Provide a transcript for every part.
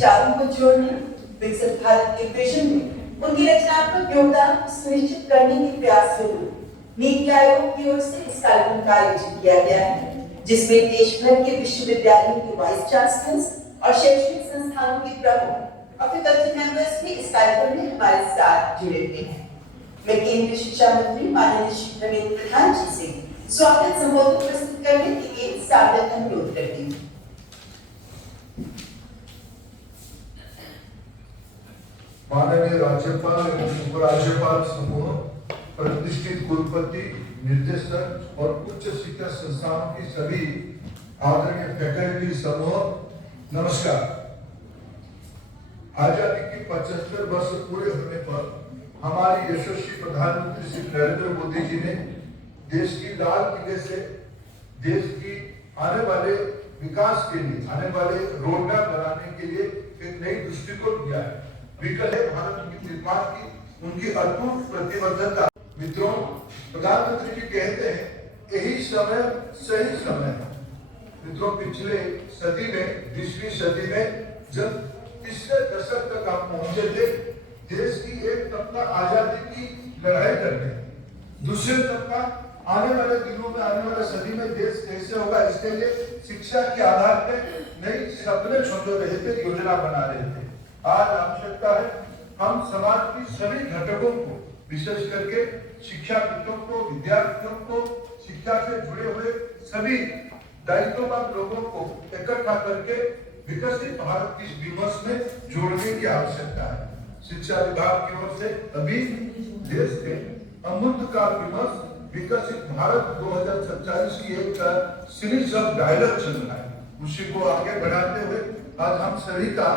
विचारों को जोड़ने, विकसित भारत के विजन में उनकी रचनात्मक योगदान सुनिश्चित करने के प्रयास स्वरूप नीति आयोग की ओर से इस कार्यक्रम का आयोजन किया गया है, जिसमें देश भर के विश्वविद्यालयों के वाइस चांसलर्स और शैक्षणिक संस्थानों के प्रमुख और फैकल्टी मेंबर्स भी इस कार्यक्रम में हमारे साथ जुड़े हुए हैं। मैं केंद्रीय शिक्षा मंत्री माननीय श्री धर्मेंद्र प्रधान जी से स्वागत संबोधन प्रस्तुत करने के लिए सादर अनुरोध करती हूँ। माननीय राज्यपाल एवं उपराज्यपाल समूह, प्रतिष्ठित कुलपति, निर्देशक और उच्च शिक्षा संस्थानों की सभी आदरणीय फैकल्टी समूह, नमस्कार। आजादी के 75 वर्ष पूरे होने पर हमारी यशस्वी प्रधानमंत्री श्री नरेंद्र मोदी जी ने देश की लाल किले से देश की आने वाले विकास के लिए, आने वाले रोडमैप बनाने के लिए एक नई दृष्टिकोण दिया है। विकसित भारत के निर्माण की उनकी अटूट प्रतिबद्धता। मित्रों, प्रधानमंत्री जी कहते हैं यही समय सही समय है। मित्रों, पिछले सदी में, 20वीं सदी में जब तीसरे दशक तक आप पहुंचे थे, देश की एक तबका आजादी की लड़ाई करने, दूसरे तबका आने वाले दिनों में, आने वाले सदी में देश कैसे होगा, इसके लिए शिक्षा के आधार पर नई सपने छोड़ रहे थे, योजना बना रहे थे। आज आवश्यकता है हम समाज की सभी घटकों को, विशेष करके शिक्षाविदों को, विद्यार्थियों को, शिक्षा से जुड़े हुए सभी दायित्ववान लोगों को इकट्ठा करके विकसित भारत की विमर्श में जोड़ने की आवश्यकता है। शिक्षा विभाग की ओर से अभी देश के अमूर्तकाल विमर्श विकसित भारत 2047 की एक सीरीज ऑफ डायलॉग चल रहा है। उसी को आगे बढ़ाते हुए आज हम सभी का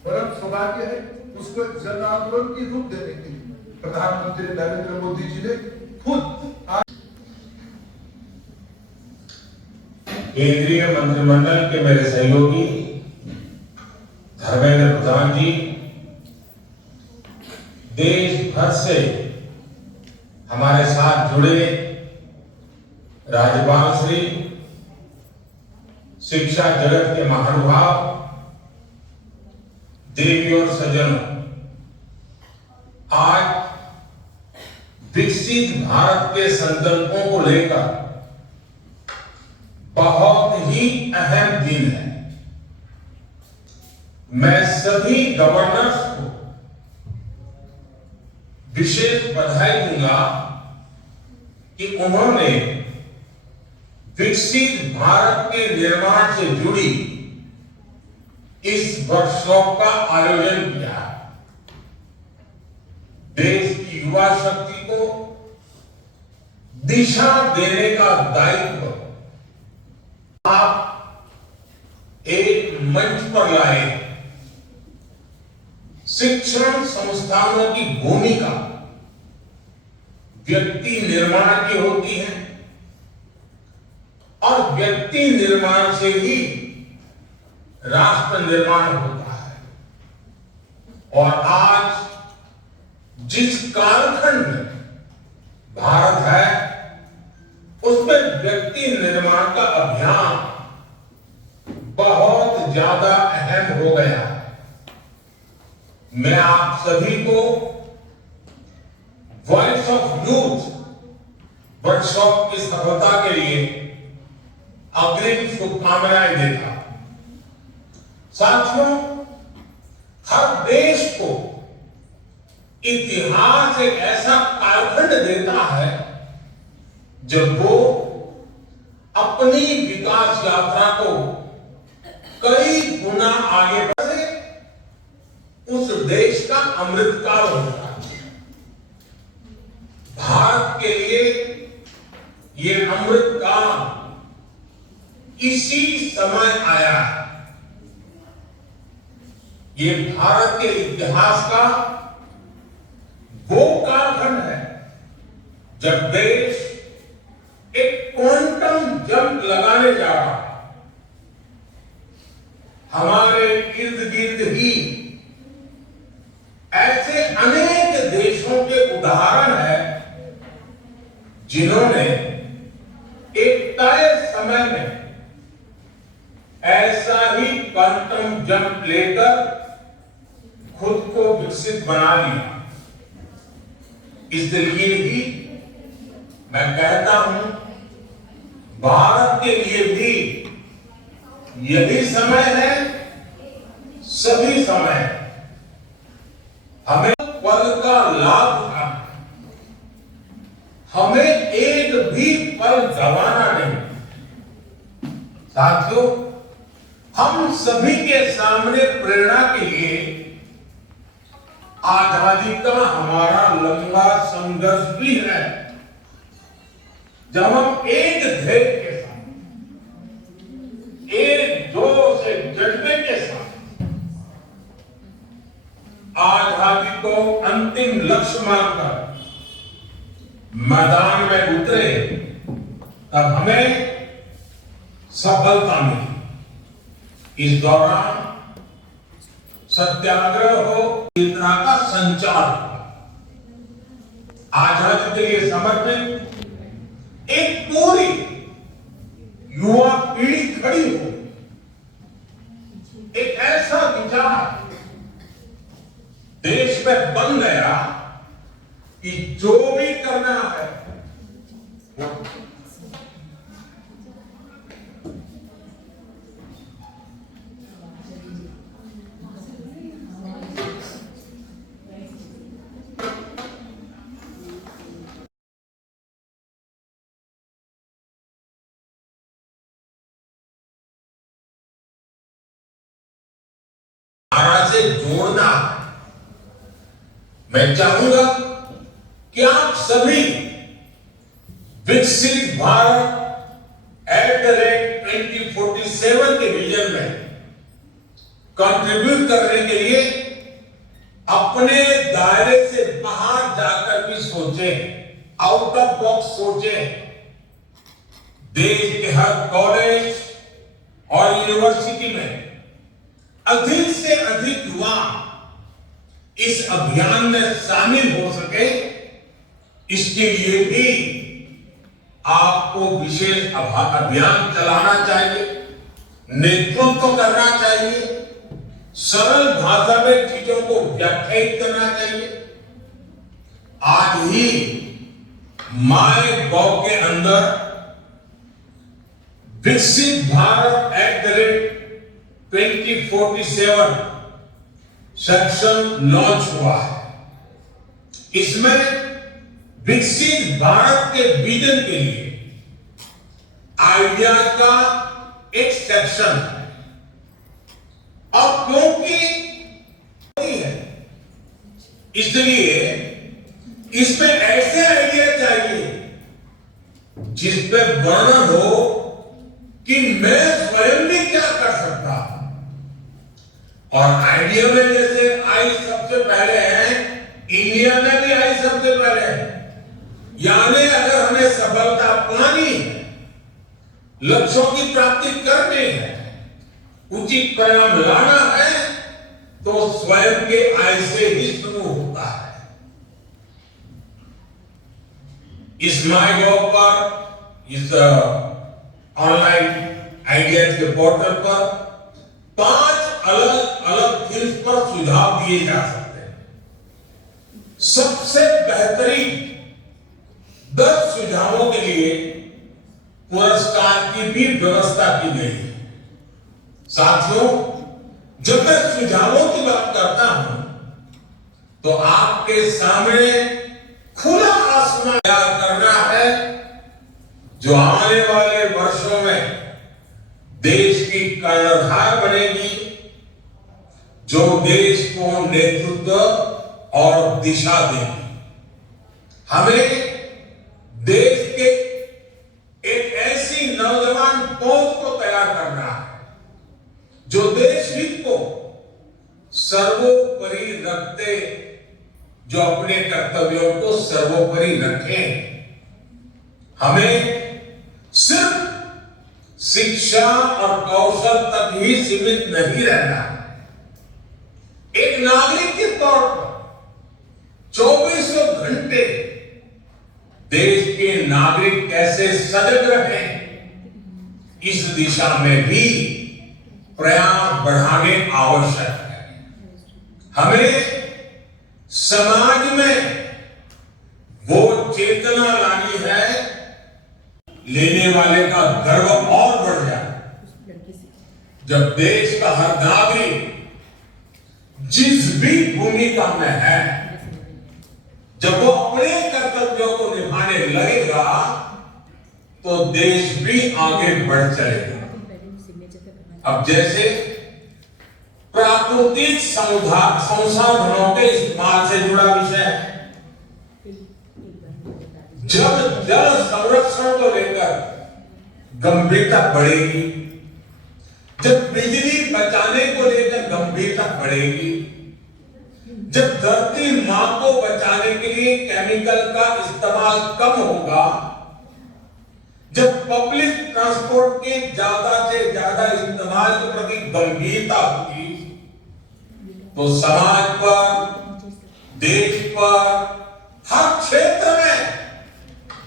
परम सौभाग्य है उसको एक जन आंदोलन की रूप देने के लिए प्रधानमंत्री नरेंद्र मोदी जी ने खुद केंद्रीय मंत्रिमंडल के मेरे सहयोगी धर्मेंद्र प्रधान जी, देश भर से हमारे साथ जुड़े राज्यपाल श्री, शिक्षा जगत के महानुभाव, देवी और सज्जनों, आज विकसित भारत के संकल्पों को लेकर बहुत ही अहम दिन है। मैं सभी गवर्नर्स को विशेष बधाई दूंगा कि उन्होंने विकसित भारत के निर्माण से जुड़ी इस वर्कशॉप का आयोजन किया। देश की युवा शक्ति को दिशा देने का दायित्व आप एक मंच पर लाए। शिक्षण संस्थानों की भूमिका व्यक्ति निर्माण की होती है और व्यक्ति निर्माण से ही राष्ट्र निर्माण होता है। और आज जिस कालखंड में भारत है, उसमें व्यक्ति निर्माण का अभियान बहुत ज्यादा अहम हो गया है। मैं आप सभी को वॉइस ऑफ यूथ वर्कशॉप की सफलता के लिए अग्रिम शुभकामनाएं देता हूं। साथियों, हर देश को इतिहास एक ऐसा कालखंड देता है जब वो अपनी विकास यात्रा को कई गुना आगे बढ़े, उस देश का अमृतकाल होता है। भारत के लिए ये अमृतकाल इसी समय आया है। ये भारत के इतिहास का वो कालखंड है जब देश एक क्वांटम जंप लगाने जा रहा है। हमारे इर्द गिर्द ही ऐसे अनेक देशों के उदाहरण हैं जिन्होंने एक तय समय में ऐसा ही क्वांटम जंप लेकर खुद को विकसित बना लिया। इसलिए ही मैं कहता हूं, भारत के लिए भी यही समय है, सभी समय हमें पल का लाभ उठाना, हमें एक भी पल गंवाना नहीं। साथियों, हम सभी के सामने प्रेरणा के लिए आजादी का हमारा लंबा संघर्ष भी है। जब हम एक धैर्य के साथ, एक जोश, एक जज्बे के साथ आजादी को अंतिम लक्ष्य मानकर मैदान में उतरे, तब हमें सफलता मिली। इस दौरान सत्याग्रह हो, चेतना का संचार हुआ। आजादी के लिए समर्पित एक पूरी युवा पीढ़ी खड़ी हो, एक ऐसा विचार देश में बन गया कि जो भी करना है वो से जोड़ना। मैं चाहूंगा कि आप सभी विकसित भारत @2047 के विजन में कंट्रीब्यूट करने के लिए अपने दायरे से बाहर जाकर भी सोचें, आउट ऑफ बॉक्स सोचें। देश के हर कॉलेज और यूनिवर्सिटी में अधिक से अधिक युवा इस अभियान में शामिल हो सके, इसके लिए भी आपको विशेष अभियान चलाना चाहिए, नेतृत्व करना चाहिए, सरल भाषा में चीजों को व्याख्यायित करना चाहिए। आज ही माय.गॉव के अंदर विकसित भारत @2047 सेक्शन लॉन्च हुआ है। इसमें विकसित भारत के विजन के लिए आइडिया का एक सेक्शन है। अब क्योंकि है, इसलिए इसमें ऐसे आइडिया चाहिए जिस पे वर्णन हो कि मैं स्वयं भी क्या कर सकता हूं। और आइडिया में जैसे आई सबसे पहले है, इंडिया में भी आई सबसे पहले है। यानी अगर हमें सफलता पानी है, लक्ष्यों की प्राप्ति करनी है, उचित परिणाम लाना है, तो स्वयं के आय से ही शुरू होता है। इस माय.गॉव पर, इस ऑनलाइन आइडियाज के पोर्टल पर 5 अलग अलग थीम्स पर सुझाव दिए जा सकते हैं। सबसे बेहतरीन 10 सुझावों के लिए पुरस्कार की भी व्यवस्था की गई है। साथियों, जब मैं सुझावों की बात करता हूं तो आपके सामने खुला आसमान तैयार करना है, जो आने वाले वर्षों में देश की कर्णधार बनेगी, जो देश को नेतृत्व और दिशा देगी। हमें देश के एक ऐसी नौजवान पौध को तैयार करना है जो देश हित को सर्वोपरि रखते, जो अपने कर्तव्यों को सर्वोपरि रखें। हमें सिर्फ शिक्षा और कौशल तक ही सीमित नहीं रहना। एक नागरिक के तौर पर 24 घंटे देश के नागरिक कैसे सजग रहें, इस दिशा में भी प्रयास बढ़ाने आवश्यक है। हमें समाज में वो चेतना लानी है, लेने वाले का गर्व और बढ़ जाए जब देश का हर नागरिक जिस भी भूमिका में है, जब वो अपने कर्तव्यों को निभाने लगेगा तो देश भी आगे बढ़ चलेगा। अब जैसे प्राकृतिक संसाधनों के इस्तेमाल से जुड़ा विषय है, जब जल संरक्षण को लेकर गंभीरता बढ़ेगी, जब बिजली बचाने को लेकर गंभीरता बढ़ेगी, जब धरती मां को बचाने के लिए केमिकल का इस्तेमाल कम होगा, जब पब्लिक ट्रांसपोर्ट के ज्यादा से ज्यादा इस्तेमाल के प्रति गंभीरता होगी, तो समाज पर, देश पर, हर क्षेत्र में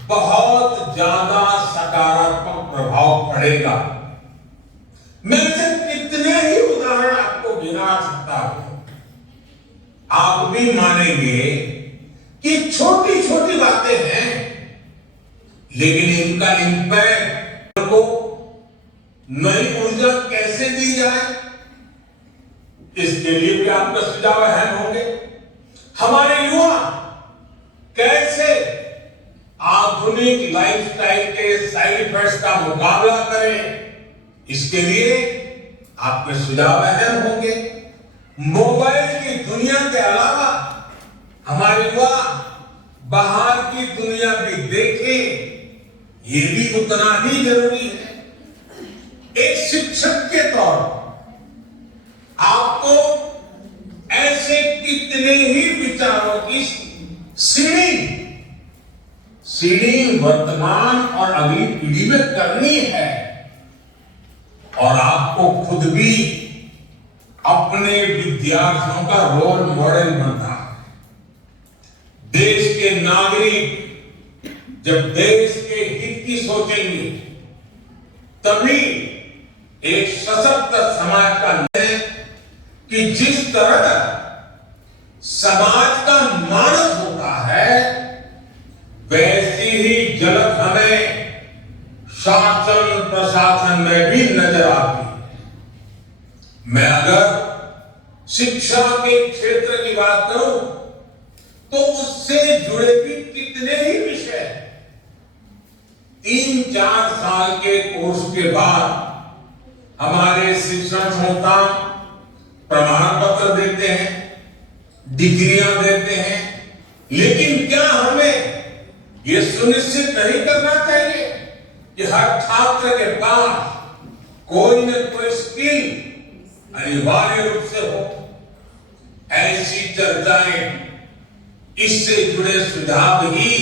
बहुत ज्यादा सकारात्मक प्रभाव पड़ेगा। मैं सिर्फ कितने ही उदाहरण आपको गिना सकता हूं, आप भी मानेंगे कि छोटी छोटी बातें हैं, लेकिन इनका इम्पैक्ट को नई ऊर्जा कैसे दी जाए, इसके लिए भी आपका सुझाव अहम होंगे। हमारे युवा कैसे आधुनिक लाइफस्टाइल के साइड इफेक्ट्स का मुकाबला करें, इसके लिए आपके सुझाव अहम होंगे। मोबाइल की दुनिया के अलावा हमारे युवा बाहर की दुनिया भी देखें, ये भी उतना ही जरूरी है। एक शिक्षक के तौर पर आपको ऐसे कितने ही विचारों की सीढ़ी वर्तमान और अगली पीढ़ी में करनी है, और आपको खुद भी अपने विद्यार्थियों का रोल मॉडल बनना है। देश के नागरिक जब देश के हित की सोचेंगे, तभी एक सशक्त समाज का निर्णय कि जिस तरह समाज का मानस होता है, वैसी ही झलक हमें शासन प्रशासन में भी नजर आती है। मैं अगर शिक्षा के क्षेत्र की बात करूं, तो उससे जुड़े भी कितने ही विषय 3-4 साल के कोर्स के बाद हमारे शिक्षण संस्थान प्रमाण पत्र देते हैं, डिग्रियां देते हैं, लेकिन क्या हमें यह सुनिश्चित नहीं करना चाहिए कि हर छात्र के पास कोई न कोई स्किल अनिवार्य रूप से हो? ऐसी चर्चाएं, इससे जुड़े सुझाव ही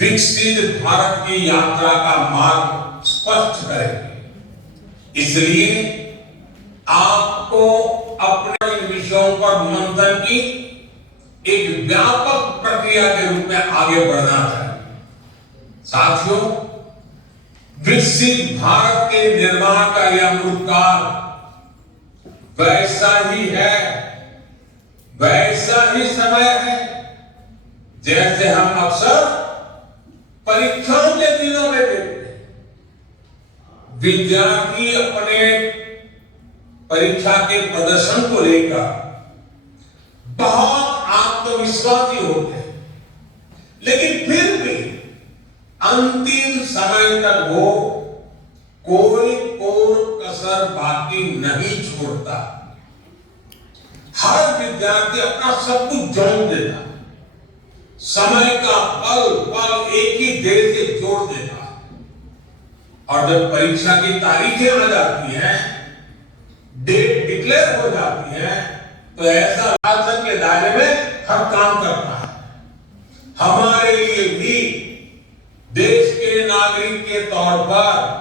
विकसित भारत की यात्रा का मार्ग स्पष्ट करेंगे। इसलिए आपको अपने इन विषयों पर मंथन की एक व्यापक प्रक्रिया के रूप में आगे बढ़ना चाहिए। साथियों, विकसित भारत के निर्माण का यह अमृतकाल वैसा ही है, वैसा ही समय है जैसे हम अक्सर परीक्षाओं के दिनों में देखते हैं। विद्यार्थी अपने परीक्षा के प्रदर्शन को लेकर बहुत आत्मविश्वासी होते हैं, लेकिन फिर भी अंतिम समय तक वो कोई कसर बाकी नहीं छोड़ता। हर विद्यार्थी अपना सब कुछ झोंक देता, समय का पल पल एक ही देर से जोड़ देता, और जब परीक्षा की तारीखें आ जाती हैं, डेट डिक्लेयर हो जाती है, तो ऐसा शासन के दायरे में हर काम करता है। हमारे लिए भी देश के नागरिक के तौर पर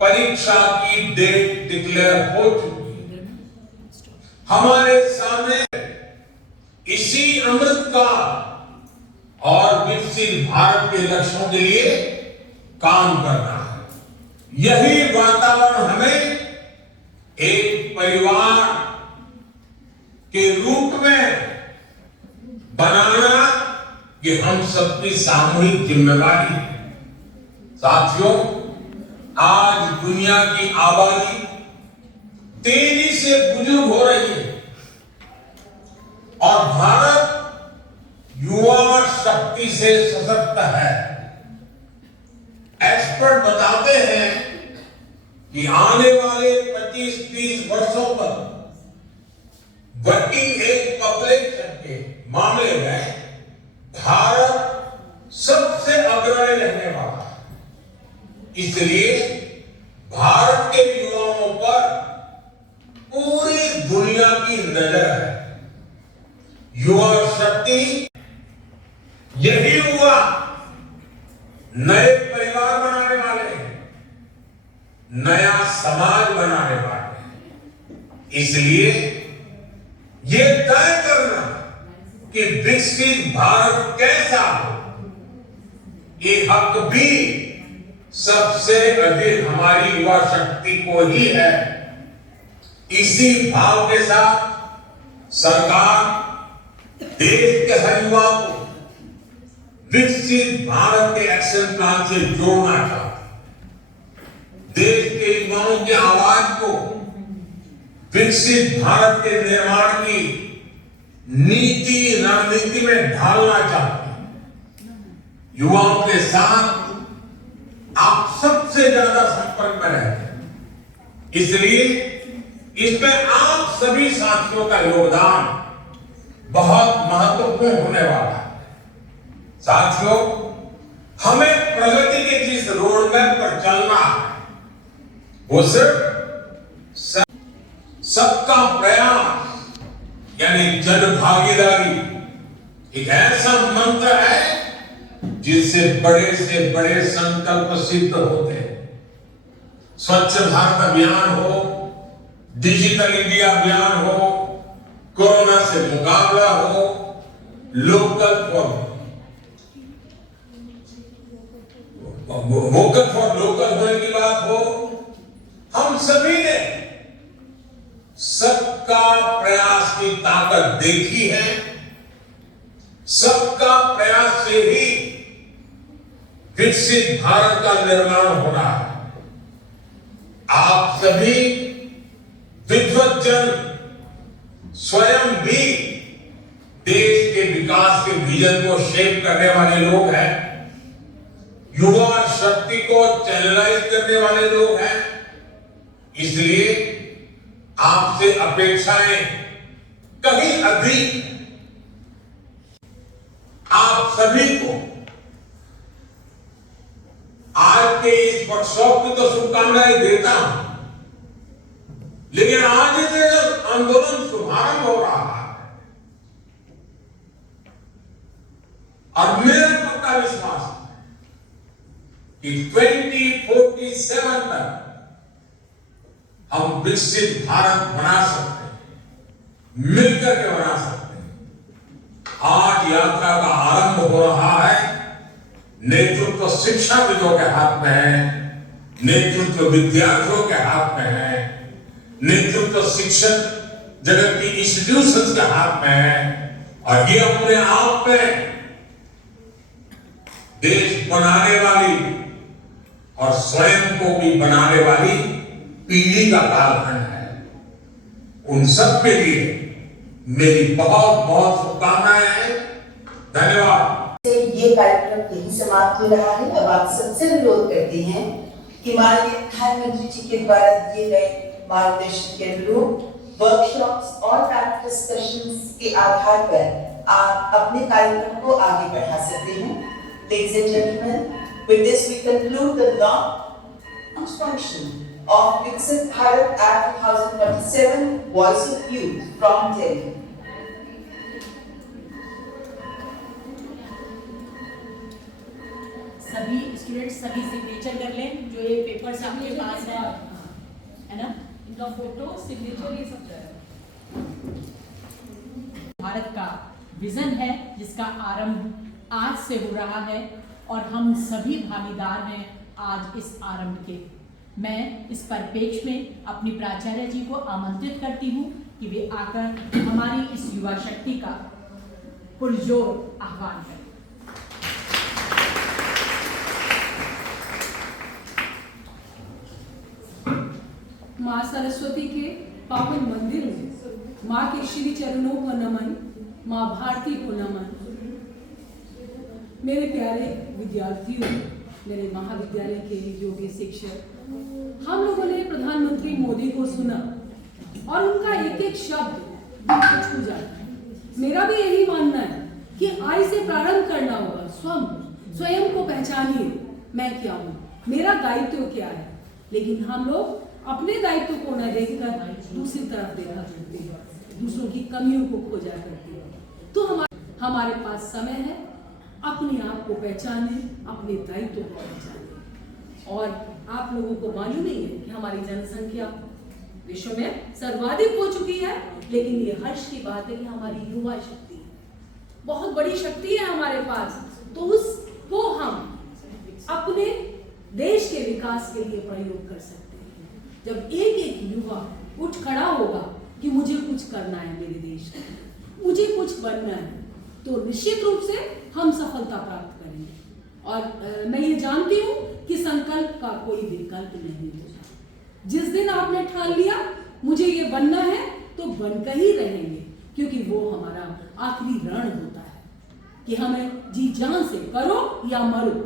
परीक्षा की डेट डिक्लेयर हो चुकी है। हमारे सामने इसी अमृत का और विकसित भारत के लक्ष्यों के लिए काम करना है। यही वातावरण हमें एक परिवार के रूप में बनाना ये हम सबकी सामूहिक जिम्मेदारी है। साथियों, आज दुनिया की आबादी तेजी से बुजुर्ग हो रही है और भारत युवा शक्ति से सशक्त है। एक्सपर्ट बताते हैं कि आने वाले 25-30 वर्षों तक वर्किंग एज पॉपुलेशन के मामले में भारत सबसे अग्रणी रहने वाला है। इसलिए भारत के युवाओं पर पूरी दुनिया की नजर है। युवा शक्ति यही युवा नए परिवार बनाने वाले हैं, नया समाज बनाने वाले हैं। इसलिए ये तय करना कि विकसित भारत कैसा हो, ये हक भी सबसे अधिक हमारी युवा शक्ति को ही है। इसी भाव के साथ सरकार देश के हर युवा को विकसित भारत के एक्शन प्लान से जोड़ना चाहती है। देश के युवाओं की आवाज को विकसित भारत के निर्माण की नीति रणनीति में ढालना चाहती है। युवाओं के साथ आप सबसे ज्यादा संपर्क में रहते हैं, इसलिए इसमें आप सभी साथियों का योगदान बहुत महत्वपूर्ण होने वाला है। साथियों, हमें प्रगति के जिस रोडमैप पर चलना है वो सिर्फ सबका प्रयास यानी जन भागीदारी एक ऐसा मंत्र है जिससे बड़े से बड़े संकल्प सिद्ध होते हैं। स्वच्छ भारत अभियान हो, डिजिटल इंडिया अभियान हो, कोरोना से मुकाबला हो, वोकल फॉर लोकल होने की बात हो, हम सभी ने सबका प्रयास की ताकत देखी है। सबका प्रयास से ही विकसित भारत का निर्माण हो रहा है। आप सभी विद्वतजन स्वयं भी देश के विकास के विजन को शेप करने वाले लोग हैं, युवा शक्ति को चैनलाइज करने वाले लोग हैं। इसलिए आपसे अपेक्षाएं कहीं अधिक। आप सभी को आज के इस वर्कशॉप की तो शुभकामनाएं देता हूं, लेकिन आज से जब आंदोलन शुभारंभ हो रहा है और मेरा पक्का विश्वास है कि 2047 तक हम विकसित भारत बना सकते हैं, मिलकर के बना सकते हैं। आज यात्रा का आरंभ हो रहा है। नेतृत्व शिक्षाविदों के हाथ में है, नेतृत्व विद्यार्थियों के हाथ में है, नेतृत्व शिक्षक जगत की इंस्टीट्यूशंस के हाथ में है। और ये अपने आप में देश बनाने वाली और स्वयं को भी बनाने वाली पीढ़ी का कालखंड है। उन सब के लिए मेरी बहुत बहुत शुभकामनाएं हैं। धन्यवाद। ये कार्यक्रम यही समाप्त हो रहा है। अब आप सबसे अनुरोध करते हैं कि माननीय प्रधानमंत्री जी के द्वारा दिए गए मार्गदर्शन के अनुरूप वर्कशॉप्स और पैनल डिस्कशंस के आधार पर आप अपने कार्यक्रम को आगे बढ़ा सकते हैं। Ladies and gentlemen, with this we conclude the launch function of Viksit Bharat Act 2047 Voice of Youth from Delhi. सभी स्टूडेंट्स सभी सिग्नेचर कर लें जो ये पेपर्स आपके पास है ना, इनका फोटो सिग्नेचर ये सब है। भारत का विजन है जिसका आरंभ आज से हो रहा है और हम सभी भागीदार हैं आज इस आरंभ के। मैं इस परिप्रेक्ष्य में अपनी प्राचार्य जी को आमंत्रित करती हूँ कि वे आकर हमारी इस युवा शक्ति का पुरजोर आह्वान करें। माँ सरस्वती के पावन मंदिर में माँ के श्री चरणों को नमन, माँ भारती को नमन। मेरे प्यारे विद्यार्थियों, मेरे महाविद्यालय के योग्य शिक्षक, हम लोगों ने प्रधानमंत्री मोदी को सुना और उनका एक एक शब्द दिल को छू जाता है। मेरा भी यही मानना है कि आज से प्रारंभ करना होगा। स्वयं को पहचानिए, मैं क्या हूँ, मेरा दायित्व क्या है। लेकिन हम लोग अपने दायित्व को न देखकर दूसरी तरफ देखा करते हैं, दूसरों की कमियों को खोजा करते हैं। तो हमारे पास समय है, अपने आप को पहचाने, अपने दायित्व को पहचाने। और आप लोगों को मालूम नहीं है कि हमारी जनसंख्या विश्व में सर्वाधिक हो चुकी है, लेकिन ये हर्ष की बात है कि हमारी युवा शक्ति बहुत बड़ी शक्ति है हमारे पास। तो उसको हम अपने देश के विकास के लिए प्रयोग कर सकते हैं। जब एक एक युवा उठ खड़ा होगा कि मुझे कुछ करना है, मेरे देश के लिए मुझे कुछ बनना है, तो निश्चित रूप से हम सफलता प्राप्त करेंगे। और मैं ये जानती हूँ कि संकल्प का कोई विकल्प नहीं होता। जिस दिन आपने ठान लिया मुझे ये बनना है, तो बनकर ही रहेंगे, क्योंकि वो हमारा आखिरी रण होता है कि हमें जी जान से करो या मरो,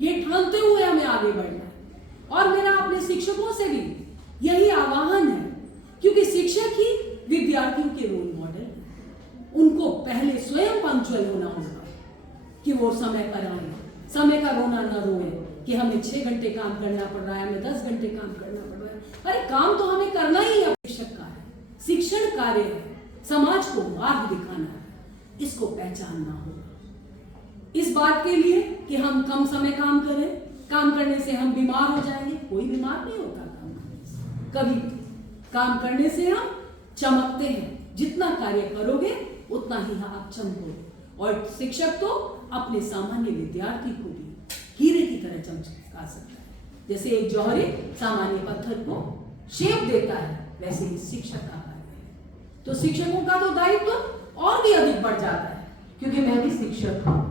ये ठानते हुए हमें आगे बढ़ना है। और मेरा अपने शिक्षकों से भी यही आह्वान है, क्योंकि शिक्षक ही विद्यार्थियों के रोल मॉडल है। उनको पहले स्वयं पंक्चुअल होना होगा कि वो समय पर आए, समय का रोना न रोए कि हमें 6 घंटे काम करना पड़ रहा है, हमें 10 घंटे काम करना पड़ रहा है। अरे काम तो हमें करना ही है। शिक्षक का है, शिक्षण कार्य है, समाज को मार्ग दिखाना है, इसको पहचानना होगा। इस बात के लिए कि हम कम समय काम करें, काम करने से हम बीमार हो जाएंगे, कोई बीमार नहीं होता काम करने से। कभी काम करने से हम चमकते हैं, जितना कार्य करोगे उतना ही आप चमकोगे। और शिक्षक तो अपने सामान्य विद्यार्थी को भी हीरे की तरह चमका सकता है। जैसे एक जौहरी सामान्य पत्थर को शेप देता है, वैसे ही शिक्षक का कार्य है। तो शिक्षकों का तो दायित्व और भी अधिक बढ़ जाता है, क्योंकि मैं भी शिक्षक हूँ,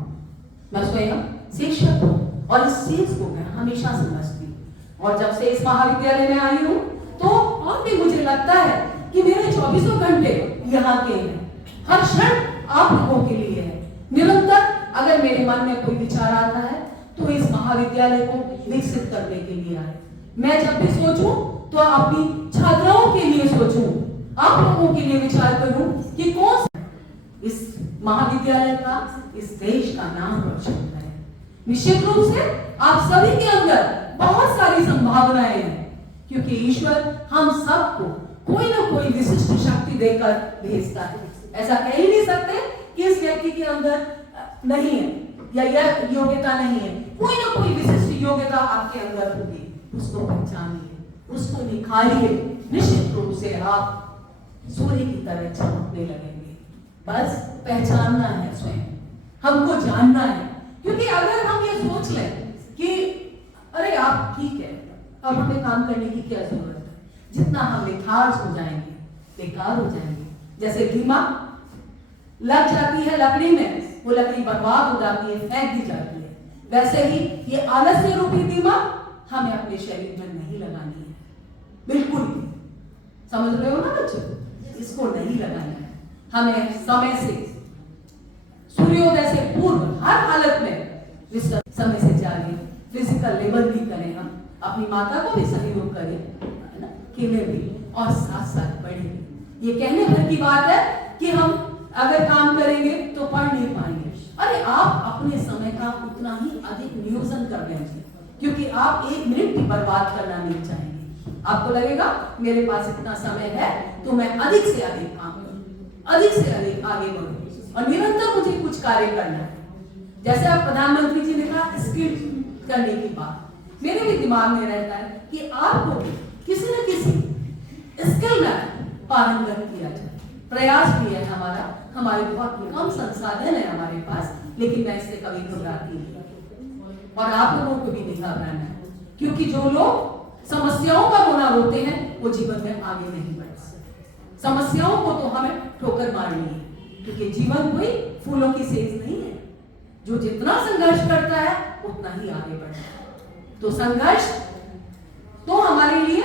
मैं स्वयं शिक्षक हूँ और इस चीज को मैं हमेशा समझती हूँ। और जब से इस महाविद्यालय में आई हूँ तो और भी मुझे लगता है कि मेरे 24 घंटे यहाँ के हैं, हर क्षण आप लोगों के लिए है। निरंतर अगर मेरे मन में कोई विचार आता है तो इस महाविद्यालय को विकसित करने के लिए आए। मैं जब भी सोचूं तो अपनी छात्राओं के लिए सोचूं, आप लोगों के लिए विचार करूं कि कौन इस महाविद्यालय का, इस देश का नाम रोशन करे। निश्चित रूप से आप सभी के अंदर बहुत सारी संभावनाएं हैं, क्योंकि ईश्वर हम सबको कोई ना कोई विशिष्ट शक्ति देकर भेजता है। ऐसा कह ही नहीं सकते कि इस व्यक्ति के अंदर नहीं है या यह योग्यता नहीं है। कोई ना कोई विशिष्ट योग्यता आपके अंदर होगी, उसको पहचानिए, उसको निखारिए। निश्चित रूप से आप सूर्य की तरह चमकने लगेंगे। बस पहचानना है, स्वयं हमको जानना है। क्योंकि अगर हम ये सोच लें कि अरे आप ठीक है, अब हमें काम करने की क्या जरूरत है, जितना हम निखार्स हो जाएंगे, बेकार हो जाएंगे। जैसे दीमक लग जाती है लकड़ी में, वो लकड़ी बर्बाद हो जाती है, फेंक दी जाती है, वैसे ही ये आलस्य रूपी दीमक हमें अपने शरीर में नहीं लगानी है, बिल्कुल नहीं। समझ रहे हो ना बच्चों? इसको नहीं लगाना है। हमें समय से, सूर्योदय से पूर्व हर हालत में समय से जागे, फिजिकल लेबर भी करें, हम अपनी माता को भी सहयोग करें, है ना, खेलें भी और साथ साथ पढ़ें। ये कहने भर की बात है कि हम अगर काम करेंगे तो पढ़ नहीं पाएंगे। अरे आप अपने समय का उतना ही अधिक नियोजन कर लेंगे, क्योंकि आप 1 मिनट भी बर्बाद करना नहीं चाहेंगे। आपको लगेगा मेरे पास इतना समय है तो मैं अधिक से अधिक काम करूं, अधिक से अधिक आगे बढ़ूं और निरंतर मुझे कुछ कार्य करना है। जैसे आप प्रधानमंत्री जी ने कहा स्किल करने की बात, मेरे भी दिमाग में रहता है कि आपको किसी न किसी स्किल में पारंगत किया जाए। प्रयास भी है हमारा, हमारे बहुत कम संसाधन है हमारे पास, लेकिन मैं इससे कभी घबराती नहीं और आप लोगों को भी नहीं घबराना है, क्योंकि जो लोग समस्याओं का रोना रोते हैं वो जीवन में आगे नहीं बढ़ सकते। समस्याओं को तो हमें ठोकर मारनी है, क्योंकि जीवन कोई फूलों की सेज नहीं है। जो जितना संघर्ष करता है उतना ही आगे बढ़ता है। तो संघर्ष तो हमारे लिए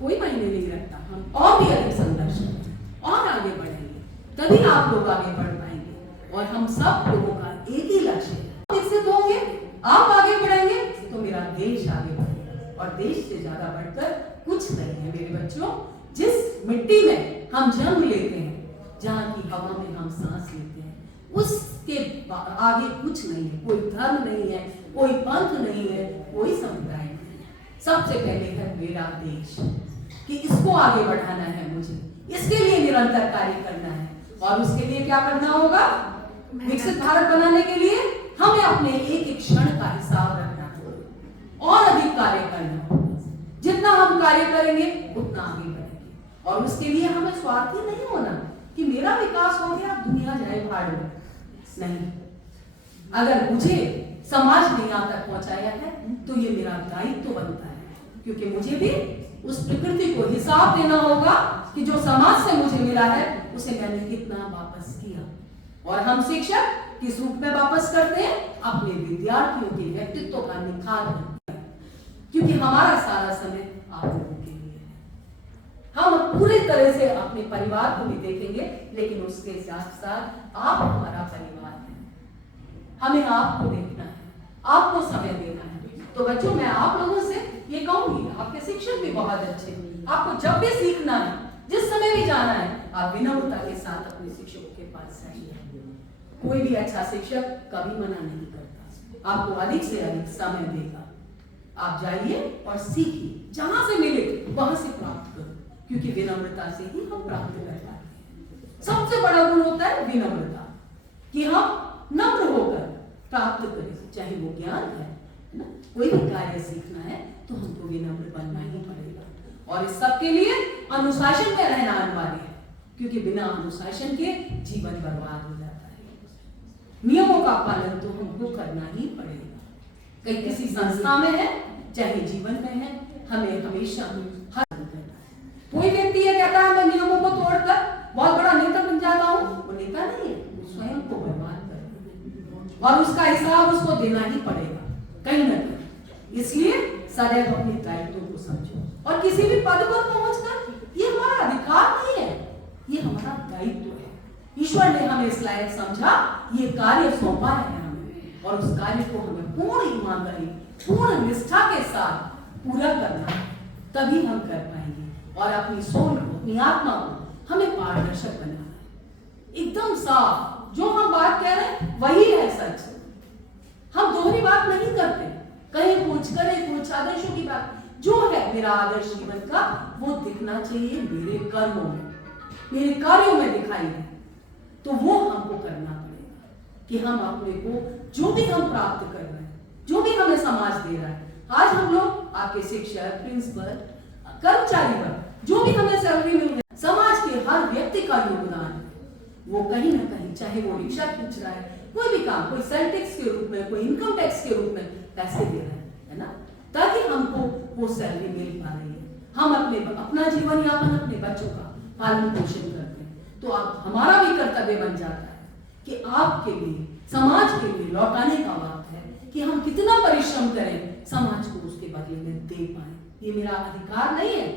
कोई मायने नहीं रखता, हम और भी अधिक संघर्ष करें और आगे बढ़ेंगे, तभी आप लोग आगे बढ़ पाएंगे। और हम सब लोगों का एक ही लक्ष्य है, विकसित होंगे, आप आगे बढ़ेंगे तो मेरा देश आगे बढ़ेगा। और देश से ज्यादा बढ़कर कुछ नहीं है मेरे बच्चों। जिस मिट्टी में हम जन्म लेते हैं, जहाँ की हवा में हम सांस लेते हैं, उसके आगे कुछ नहीं है। कोई धर्म नहीं है, कोई पंथ नहीं है, कोई समुदाय नहीं है। सबसे पहले है मेरा देश, कि इसको आगे बढ़ाना है मुझे, इसके लिए निरंतर कार्य करना है। और उसके लिए क्या करना होगा? विकसित भारत बनाने के लिए हमें अपने एक एक क्षण का हिसाब रखना होगा और अधिक कार्य करना होगा। जितना हम कार्य करेंगे उतना आगे बढ़ेंगे। और उसके लिए हमें स्वार्थी नहीं होना कि मेरा विकास हो गया दुनिया जाए भाड़ में, नहीं। अगर मुझे समाज ने यहाँ तक पहुंचाया है तो ये मेरा दायित्व बनता है, क्योंकि मुझे भी उस प्रकृति को हिसाब देना होगा कि जो समाज से मुझे मिला है उसे मैंने कितना वापस किया। और हम शिक्षक किस रूप में वापस करते हैं? अपने विद्यार्थियों के व्यक्तित्व का निखार करते हैं, क्योंकि हमारा सारा समय आप लोगों के लिए है। हम पूरी तरह से अपने परिवार को भी देखेंगे, लेकिन उसके साथ साथ आप हमारा परिवार है, हमें आपको देखना है, आपको समय देना है। तो बच्चों, मैं आप लोगों से ये कहूंगी, आपके शिक्षक भी बहुत अच्छे हैं, आपको जब भी सीखना है, जिस समय भी जाना है, आप विनम्रता के साथ अपने शिक्षकों के पास जाइए। कोई भी अच्छा शिक्षक कभी मना नहीं करता, आपको अधिक से अधिक समय देगा। आप जाइए और सीखिए, जहां से मिले वहां से प्राप्त करो, क्योंकि विनम्रता से ही हम प्राप्त कर पाते हैं। सबसे बड़ा गुण होता है विनम्रता, कि हम नम्र होकर प्राप्त करें, चाहे वो ज्ञान है ना, कोई भी कार्य सीखना है तो हमको विनम्र बनना ही पड़ेगा। और इस सब के लिए अनुशासन में रहना अनिवार्य है, क्योंकि बिना अनुशासन के जीवन बर्बाद हो जाता है। नियमों का पालन तो हमको करना ही पड़ेगा। कहीं किसी संस्था में है, चाहे जीवन में है, हमें हमेशा हर करना है। कोई व्यक्ति ये कहता है मैं नियमों को तोड़कर बहुत बड़ा नेता बन जाता हूं, वो नेता नहीं है, वो स्वयं को बर्बाद कर, और उसका हिसाब उसको देना ही पड़ेगा कहीं ना कहीं। इसलिए सदैव अपने दायित्व को समझो, और किसी भी पद पर पहुंचकर ये हमारा अधिकार नहीं है, ये हमारा दायित्व है। ईश्वर ने हमें इस लायक समझा, ये कार्य सौंपा है हमें, और उस कार्य को हमें पूर्ण ईमानदारी, पूर्ण निष्ठा के साथ पूरा करना है, तभी हम कर पाएंगे। और अपनी सोल को, अपनी आत्मा को हमें पारदर्शक बनाना है, एकदम साफ। जो हम बात कह रहे हैं वही है सच, हम दोहरी बात नहीं करते, कहीं कुछ करें कुछ। आदर्शों की बात जो है मेरा आदर्श जीवन का, वो दिखना चाहिए मेरे कर्मों में, मेरे कार्यों में दिखाई दे, तो वो हमको करना पड़ेगा कि हम अपने को जो भी हम प्राप्त कर रहे हैं, जो भी हमें समाज दे रहा है। आज हम लोग आपके शिक्षक, प्रिंसिपल, कर्मचारी वर्ग, जो भी हमें सैलरी मिल रही है, समाज के हर व्यक्ति का योगदान है। वो कहीं ना कहीं, चाहे वो रिक्शा खींच रहा है, कोई भी काम, कोई सेल टैक्स के रूप में, कोई इनकम टैक्स के रूप में पैसे दे रहा है ना, ताकि हमको वो सैलरी मिल पा रही है। हम अपना जीवन यापन, अपने बच्चों का पालन पोषण करते हैं, तो आप हमारा भी कर्तव्य बन जाता है कि आपके लिए, समाज के लिए लौटाने का वक्त है कि हम कितना परिश्रम करें, समाज को उसके बदले में दे पाए। ये मेरा अधिकार नहीं है।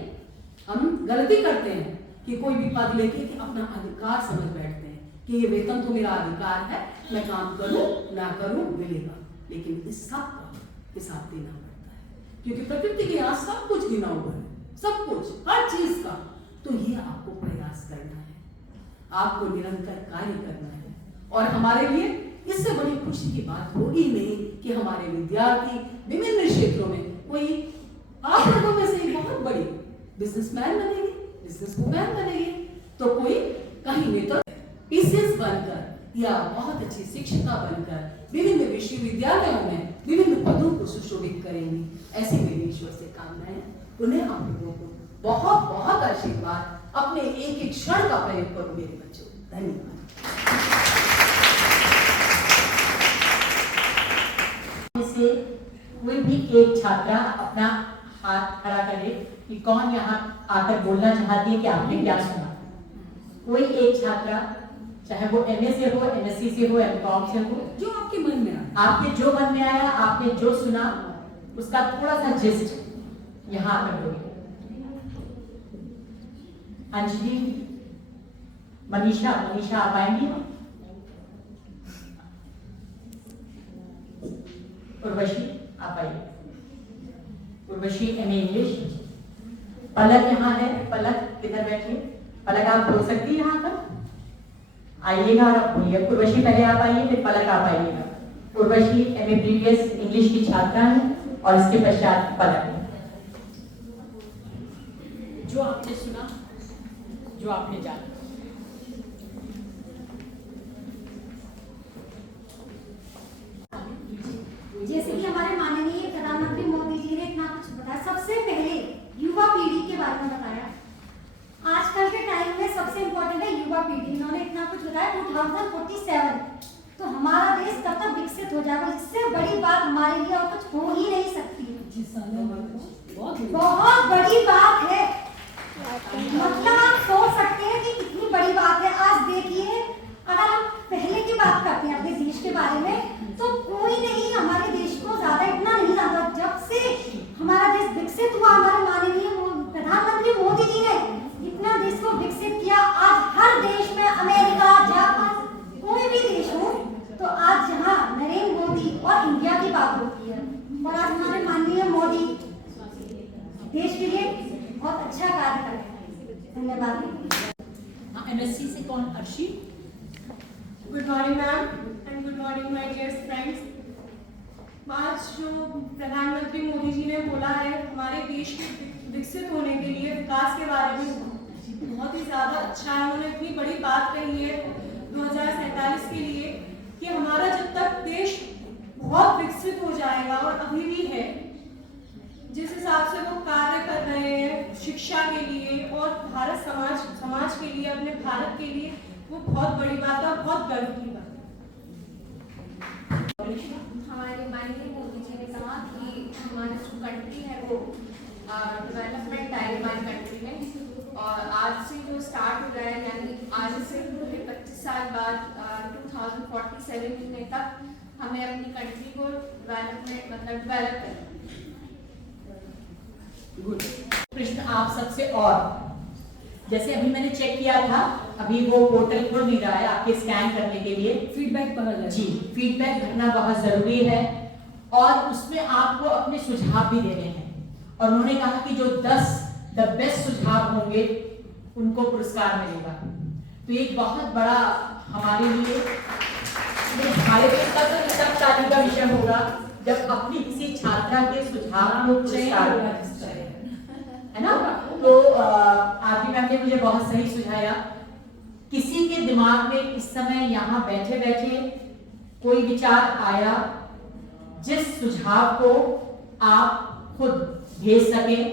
हम गलती करते हैं कि कोई भी पद लेके कि अपना अधिकार समझ बैठते हैं कि ये वेतन तो मेरा अधिकार है, मैं काम करूं ना करूं मिलेगा, लेकिन इस सब का हिसाब देना पड़ता है, क्योंकि प्रकृति के यहाँ सब कुछ गिना हुआ है, सब कुछ, हर चीज का। तो ये आपको प्रयास करना है, आपको निरंतर कार्य करना है। और हमारे लिए इससे बड़ी खुशी की बात होगी नहीं कि हमारे विद्यार्थी विभिन्न क्षेत्रों में, कोई आप लोगों में से एक बहुत बड़ी बिजनेसमैन बनेगी, बिजनेस वुमैन बनेगी, तो कोई कहीं नेता पीसीएस बनकर या बहुत अच्छी शिक्षिका बनकर विभिन्न विश्वविद्यालयों में विभिन्न पदों को सुशोभित करेंगी। ऐसी मेरी ईश्वर से कामनाएं। उन्हें आप लोगों को बहुत बहुत आशीर्वाद, अपने एक एक क्षण का प्रयोग करो मेरे बच्चों। धन्यवाद। से कोई भी एक छात्रा अपना हाथ खड़ा करे कि कौन यहाँ आकर बोलना चाहती है कि आपने क्या सुना। कोई एक छात्रा, चाहे वो MA से हो, MSc से हो, MCOM से हो, जो आपके मन में आए, आपके जो मन में आया, आपने जो सुना, उसका थोड़ा सा जिस्ट यहाँ आकर बोलिए। अंजलि, मनीषा आप आएंगी? उर्वशी आप आइए। Urvashi MA English. पलक यहाँ है, पलक इधर बैठिए। पलक आप बोल सकती है यहाँ पर? आइएगा और आप बोलिए। उर्वशी पहले आप आइए, फिर पलक आप आइएगा। उर्वशी MA प्रीवियस इंग्लिश की छात्रा है और इसके पश्चात पलक। जो आपने सुना, जो आपने जाना। जैसे कि हमारे माननीय प्रधानमंत्री मोदी जी ने इतना कुछ बताया, सबसे पहले युवा पीढ़ी के बारे में बताया। आजकल के टाइम में सबसे इम्पोर्टेंट है युवा पीढ़ी। इन्होंने इतना कुछ बताया। 2047 तो हमारा देश तब तक विकसित हो जाएगा। इससे बड़ी बात हमारे लिए और कुछ हो ही नहीं सकती। बहुत बड़ी बात है। मतलब आप सोच सकते हैं कि कितनी बड़ी बात है। आज देखिए, अगर हम पहले की बात करते हैं अपने देश के बारे में, तो कोई नहीं हमारे देश को ज्यादा इतना नहीं जानता। जब से हमारा देश विकसित हुआ, हमारे माननीय प्रधानमंत्री मोदी जी ने इतना देश को विकसित किया। आज हर देश में, अमेरिका, जापान, कोई भी देश हो, तो आज जहाँ नरेंद्र मोदी और इंडिया की बात होती है, और आज हमारे माननीय मोदी देश के लिए बहुत अच्छा कार्य कर रहे हैं। धन्यवाद। MSc से कौन? Arshi. Good morning ma'am and good morning my dear friends. आज जो प्रधानमंत्री मोदी जी ने बोला है हमारे देश के विकसित होने के लिए, विकास के बारे में, बहुत ही ज़्यादा अच्छा है। उन्होंने इतनी बड़ी बात कही है 2047 के लिए कि हमारा जब तक देश बहुत विकसित हो जाएगा, और अभी भी है, जिस हिसाब से वो कार्य कर रहे हैं शिक्षा के लिए और भारत समाज के लिए, अपने भारत के लिए, वो बहुत बड़ी बात है, बहुत गर्व की बात है। हमारे माननीय मोदी जी ने कहा कि हमारा जो कंट्री है वो डेवलपमेंट है हमारी कंट्री में, और आज से जो स्टार्ट हो रहा है, यानी आज से पूरे 25 साल बाद 2047 तक हमें अपनी कंट्री को डेवलप करना। प्रश्न आप सबसे, और जैसे अभी मैंने चेक किया था, अभी वो पोर्टल खुल नहीं रहा है आपके स्कैन करने के लिए। फीडबैक भरा जाए। जी, फीडबैक भरना बहुत जरूरी है और उसमें आपको अपने सुझाव भी देने हैं। और उन्होंने कहा कि जो 10 द बेस्ट सुझाव होंगे उनको पुरस्कार मिलेगा। तो एक बहुत बड़ा हमारे लिए तब ताली का विषय होगा जब अपनी किसी छात्रा के सुझाव को पुरस्कार है ना। तो आरती मैम ने मुझे बहुत सही सुझाया। किसी के दिमाग में इस समय यहाँ बैठे बैठे कोई विचार आया, जिस सुझाव को आप खुद भेज सकें,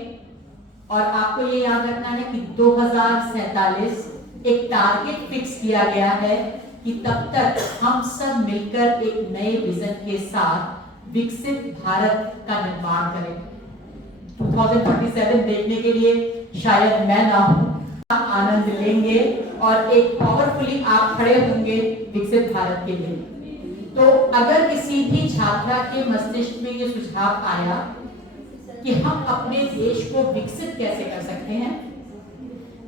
और आपको ये याद रखना है कि 2047 एक टारगेट फिक्स किया गया है कि तब तक हम सब मिलकर एक नए विजन के साथ विकसित भारत का निर्माण करें। 2047 देखने के लिए शायद मैं ना हूं, आप आनंद लेंगे और एक पावरफुली आप खड़े होंगे विकसित भारत के लिए। तो अगर किसी भी छात्रा के मस्तिष्क में ये सुझाव आया कि हम अपने देश को विकसित कैसे कर सकते हैं,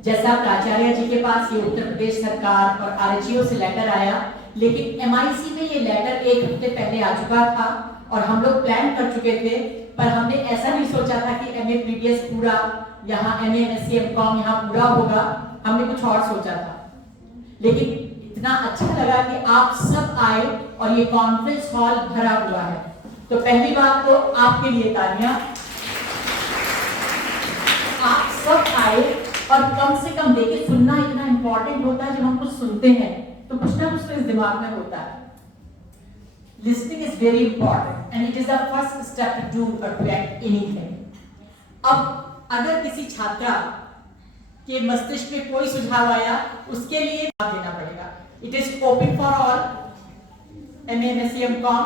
जैसा प्राचार्य जी के पास ये उत्तर प्रदेश सरकार और RHEO से लेटर आया, लेकिन MIC में ये लेटर एक हफ्ते पहले आ चुका था और हम लोग प्लान कर चुके थे, पर हमने ऐसा नहीं सोचा था कि MA प्रीवियस पूरा यहाँ, MA MSc MCOM यहाँ पूरा होगा। हमने कुछ और सोचा था, लेकिन इतना अच्छा लगा कि आप सब आए और ये कॉन्फ्रेंस हॉल भरा हुआ है। तो पहली बात तो आपके लिए तालियां, आप सब आए। और कम से कम देखिए, सुनना इतना इंपॉर्टेंट होता है। जब हम कुछ सुनते हैं तो कुछ ना कुछ तो इस दिमाग में होता है। Listening is very important and it is the first step to do or to act anything. अब अगर किसी छात्रा के मस्तिष्क में कोई सुझाव आया, उसके लिए जवाब देना पड़ेगा। It is open for all, MA MSc MCOM,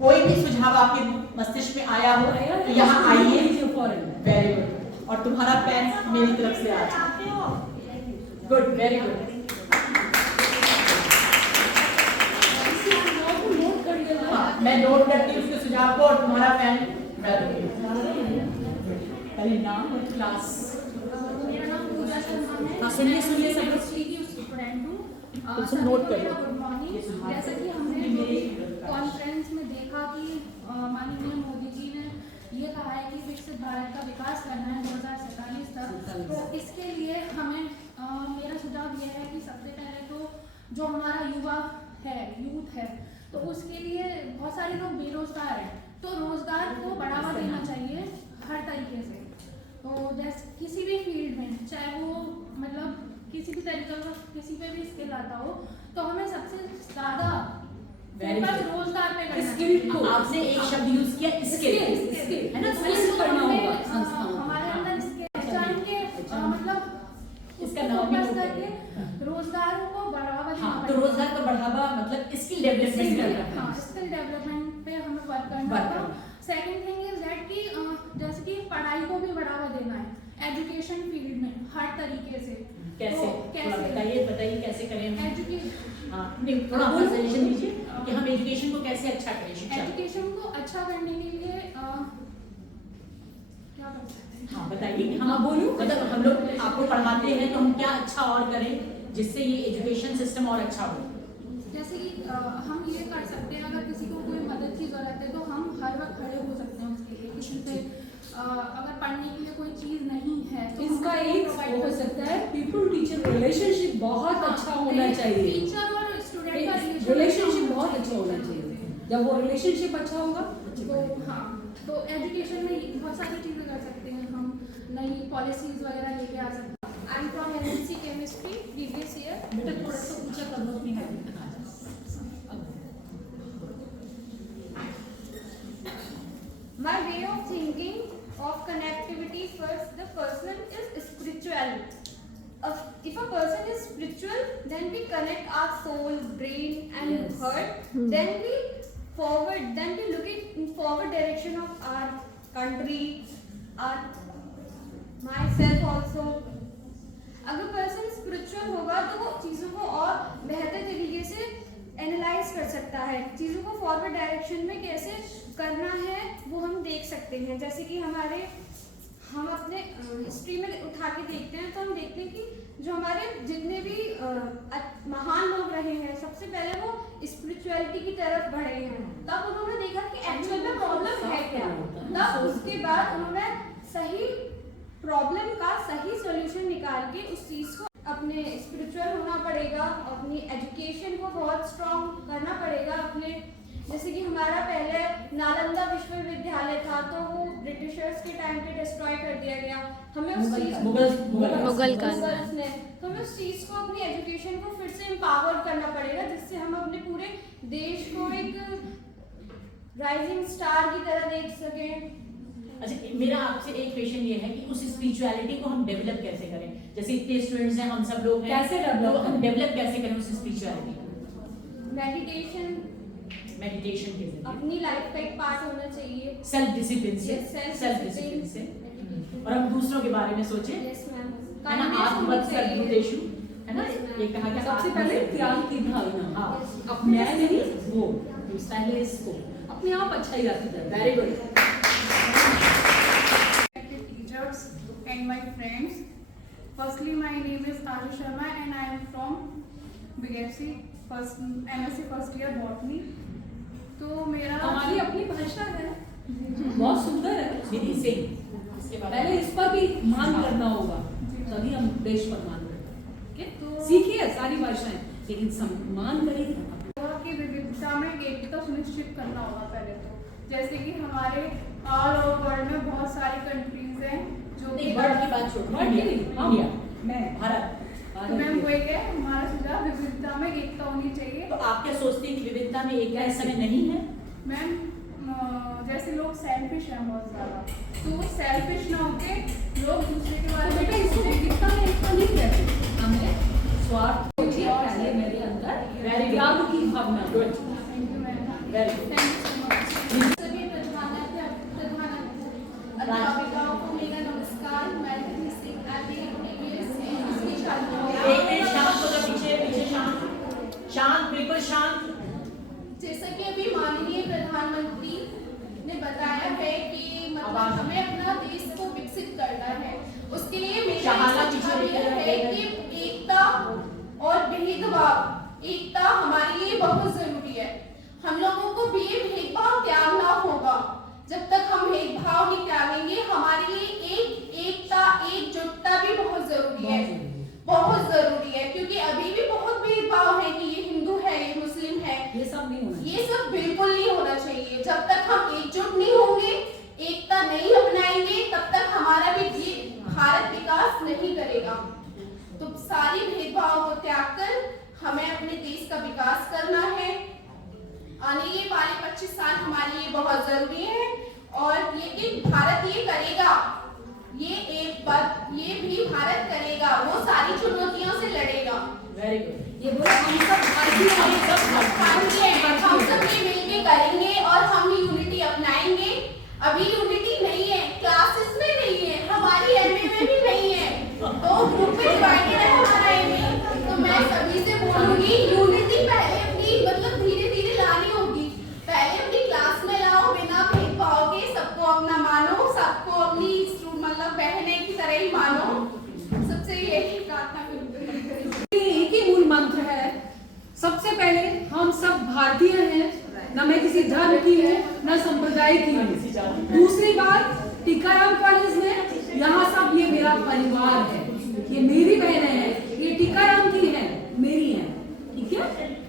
कोई भी सुझाव आपके मस्तिष्क में आया हो तो यहाँ आइए फॉरेन। Very good. और तुम्हारा पेन मेरी तरफ से आज गुड, वेरी गुड। नोट कर लेना। हाँ, मैं नोट करती हूँ उसके सुझाव को और तुम्हारा पेन मैं दूंगी। पहले नाम और क्लास। मेरा नाम पूजा शर्मा है। हाँ, सुनिए सुनिए सब लोग। स्टूडेंट हूँ। तो सब नोट कर लो। Good morning. जैसा कि हमने कॉन्फ्रेंस में देखा कि माननीय मोदी जी ने ये कहा है कि विकसित भारत का विकास करना है 2047 तक। तो इसके लिए हमें मेरा सुझाव ये है कि सबसे पहले तो जो हमारा युवा है, यूथ है, तो उसके लिए बहुत सारे लोग बेरोजगार हैं, तो रोजगार को बढ़ावा देना चाहिए हर तरीके से। तो जैसे किसी भी फील्ड में, चाहे वो मतलब किसी भी तरीके का किसी पे भी स्किल आता हो, तो हमें सबसे ज्यादा फोकस रोजगार पे करना स्किल। आपने एक शब्द यूज किया, स्किल, है ना? स्किल करना होगा संस्थाओं में। हमारे अंदर स्किल जाएंगे, मतलब इसका नाम भी फोकस नोट करके रोजगार को बढ़ावा देना हाँ, तो रोजगार का बढ़ावा मतलब स्किल डेवलपमेंट करना है। हाँ, स्किल डेवलपमेंट पे हमें वर्क करना होगा। सेकंड थिंग इज दैट कि जैसे कि पढ़ाई को भी बढ़ावा देना है एजुकेशन फील्ड में हर तरीके से। कैसे? कैसे? बताइए कैसे करें हम? एजुकेशन हाँ, नहीं थोड़ा और सजेशन दीजिए कि हम एजुकेशन को कैसे अच्छा करें, शिक्षा। एजुकेशन को अच्छा करने के लिए क्या कर सकते हैं? हाँ बताइए। हम बोलूं मतलब हम लोग आपको पढ़ाते हैं तो हम क्या अच्छा और करें जिससे ये एजुकेशन सिस्टम और अच्छा हो। जैसे कि हम ये कर सकते हैं, अगर किसी को कोई मदद की जरूरत है तो हम हर वक्त खड़े हो सकते हैं उसके लिए। किसी पे अगर पढ़ने के लिए कोई चीज नहीं है तो इसका एक हो सकता है पीपल टीचर रिलेशनशिप बहुत अच्छा होना चाहिए। टीचर और स्टूडेंट का रिलेशनशिप बहुत अच्छा होना चाहिए। जब वो रिलेशनशिप अच्छा होगा तो हाँ, तो एजुकेशन में बहुत सारी चीजें कर सकते हैं हम, नई पॉलिसीज वगैरह लेके आ सकते हैं। I am from NMC chemistry previous year. बेटा थोड़ा सा ऊंचा कर लो अपनी height. My way of thinking of connectivity, first the person is spiritual. If a person is spiritual, then we connect our soul, brain and Yes. heart. Then we look in forward direction of our country, our myself also. अगर person spiritual होगा तो वो चीज़ों को और बेहतर तरीके से एनालाइज कर सकता है, चीज़ों को फॉरवर्ड डायरेक्शन में कैसे करना है वो हम देख सकते हैं। जैसे कि हम अपने हिस्ट्री में उठा के देखते हैं तो हम देखते हैं कि जो हमारे जितने भी महान लोग रहे हैं, सबसे पहले वो स्पिरिचुअलिटी की तरफ बढ़े हैं। तब उन्होंने देखा कि एक्चुअल में प्रॉब्लम है क्या, तब उसके बाद उन्होंने सही प्रॉब्लम का सही सॉल्यूशन निकाल के उस चीज़ को अपने स्पिरिचुअल होना पड़ेगा, अपनी एजुकेशन को बहुत स्ट्रॉन्ग करना पड़ेगा अपने। जैसे कि हमारा पहले नालंदा विश्वविद्यालय था तो वो ब्रिटिशर्स के टाइम पे डिस्ट्रॉय कर दिया गया। हमें उस चीज मुगल्स ने, तो हमें उस चीज़ को अपनी एजुकेशन को फिर से एम्पावर करना पड़ेगा, जिससे हम अपने पूरे देश को एक राइजिंग स्टार की तरह देख सकें। अच्छा, मेरा आपसे एक क्वेश्चन ये है कि उस स्पिरिचुअलिटी को हम डेवलप कैसे करें? जैसे इतने स्टूडेंट्स हैं, हम सब लोग हैं, कैसे डेवलप तो हम डेवलप कैसे करें उस स्पिरिचुअलिटी को? मेडिटेशन के जरिए, अपनी लाइफ का एक पार्ट होना चाहिए, सेल्फ डिसिप्लिन से, Yes, सेल्फ डिसिप्लिन से, और हम दूसरों के बारे में सोचें, यस मैम, है ना? आत्मवत् सर्वभूतेषु, है ना? ये कहा गया सबसे पहले त्याग की भावना। हाँ, अब मैं नहीं वो, पहले इसको अपने आप अच्छा ही रहता है। Very good. Teachers and my friends. Firstly, my name is Taju Sharma and I am from BSc MSc first year botany. तो मेरा हमारी अपनी भाषा है, बहुत सुंदर है। विधि सिंह, इसके बाद पहले इस पर भी मान करना होगा, तभी हम देश पर मान करेंगे। तो सीखिए सारी भाषाएं, लेकिन सम्मान करिए। की विविधता में एकता सुनिश्चित करना होगा पहले तो। जैसे कि हमारे ऑल ओवर वर्ल्ड में बहुत सारी कंट्रीज हैं जो नहीं, वर्ल्ड की बात छोड़ो, इंडिया, मैं भारत। तो मैम वही है हमारा सुझाव, विविधता में एकता होनी चाहिए। तो आप क्या सोचते हैं कि विविधता में एकता इस समय नहीं है? मैम जैसे लोग सेल्फिश हैं बहुत ज़्यादा, तो वो सेल्फिश ना होके लोग दूसरे के बारे में बेटा इसको विविधता में एकता नहीं कहते, हमें स्वार्थ पहले मेरे अंदर त्याग की भावना। Good, very good. सभी अध्यापिकाओं शांत। जैसा कि अभी माननीय प्रधानमंत्री ने बताया है कि मतलब हमें अपना देश को विकसित करना है, उसके लिए मेरा सुझाव यह है कि एकता और भेदभाव, एकता हमारे लिए बहुत जरूरी है। हम लोगों को भी भेदभाव त्यागना होगा। जब तक हम भेदभाव नहीं त्यागेंगे, हमारे लिए एकता एकजुटता भी बहुत जरूरी है, बहुत जरूरी है। क्योंकि अभी भी बहुत भेदभाव है कि ये हिंदू है, ये मुस्लिम है, ये सब नहीं होना, ये सब बिल्कुल नहीं होना चाहिए। जब तक हम एकजुट नहीं होंगे, एकता नहीं अपनाएंगे, तब तक हमारा भी भारत विकास नहीं करेगा। तो सारी भेदभाव को त्याग कर हमें अपने देश का विकास करना है। आने वाले 25 साल हमारे लिए बहुत जरूरी है और लेकिन भारत ये करेगा, ये एक बात, ये भी भारत करेगा, वो सारी चुनौतियों से लड़ेगा। Very good. ये बोला हम सब भारतीय हैं, हम सब ये मिलके करेंगे और हम यूनिटी अपनाएंगे। अभी यूनिटी नहीं है, क्लासेस में नहीं है, हमारी एमए में भी नहीं है, तो ग्रुप में डिवाइडेड है हमारा एमए। तो मैं सभी से बोलूंगी यूनिटी पहले अपनी मतलब धीरे धीरे लानी होगी। पहले अपनी क्लास में लाओ, बिना भेदभाव के सबको अपना मानो, सबको अपनी मतलब बहने की तरह ही मानो। सबसे यही प्रार्थना करूंगी। एक ही मूल मंत्र है, सबसे पहले हम सब भारतीय हैं, न मैं किसी धर्म की हूँ न संप्रदाय की हूँ। दूसरी बात, टीकाराम कॉलेज में यहाँ सब ये मेरा परिवार है, ये मेरी बहनें हैं, ये टीकाराम की है, मेरी है, ठीक है।